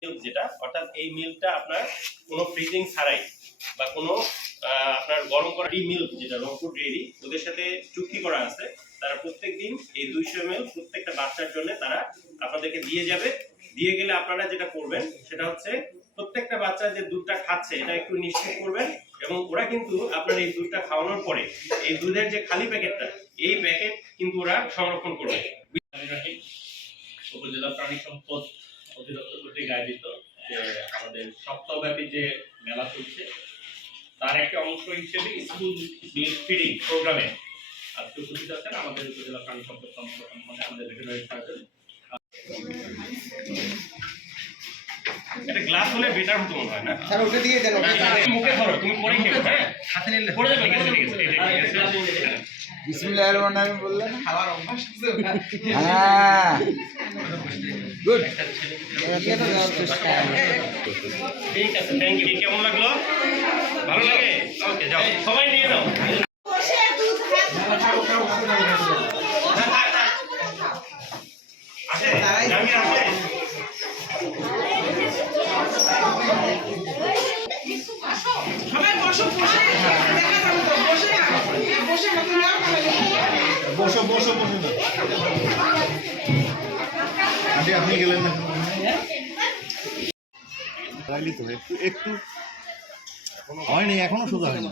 Milk যেটা, অর্থাৎ এই মিল্কটা আপনার কোনো ফ্রিজিং ছাড়াই বা কোনো আপনার গরম করা মিল্ক যেটা রংপুর ডেইরি ওদের সাথে চুক্তি করা আছে, তারা প্রত্যেকদিন এই 200 ml প্রত্যেকটা বাচ্চার জন্য তারা আপনাদেরকে দিয়ে যাবে। দিয়ে গেলে আপনারা যেটা করবেন সেটা হচ্ছে প্রত্যেকটা বাচ্চা যে দুধটা খাচ্ছে এটা একটু নিশ্চিত করবেন, এবং ওরা কিন্তু আপনার এই দুধটা খাওয়ানোর পরে এই দুধের যে খালি প্যাকেটটা, এই প্যাকেট কিন্তু ওরা সংরক্ষণ করবে। উপজেলা প্রাণী সম্পদ অধিদপ্তর কর্তৃক আয়োজিত যে আমাদের সপ্তাহব্যাপী যে মেলা চলছে তার একটা অংশ হিসেবে স্কুল মিল্ক ফিডিং প্রোগ্রামে আজকে উপস্থিত আছেন আমাদের উপজেলা প্রাণী সম্পদ সংগঠন আমাদের ভেটেরিনারি সার্জন। এটা গ্লাস হলে বেটার হতো মনে হয় না? স্যার ওটা দিয়ে দেন, মুখে ধরো, তুমি পরে খেও। হ্যাঁ, হাতে নিলে পড়ে যাবে। ঠিক আছে। বিসমিল্লাহির রহমানির রহিম বললেন খাওয়ার অভ্যাস আছে। হ্যাঁ গুড। ঠিক আছে, থ্যাংক ইউ। কেমন লাগলো? ভালো লাগে? ওকে, যাও সবাই নিয়ে নাও। আছে জামিন আছে। সবাই বসো, বসে দেখা যাবে তো, বসে না বসে না তুমি বসো বসো বসো না আপনি গেলেন না একটু হয়নি, এখনো সোজা হয়নি।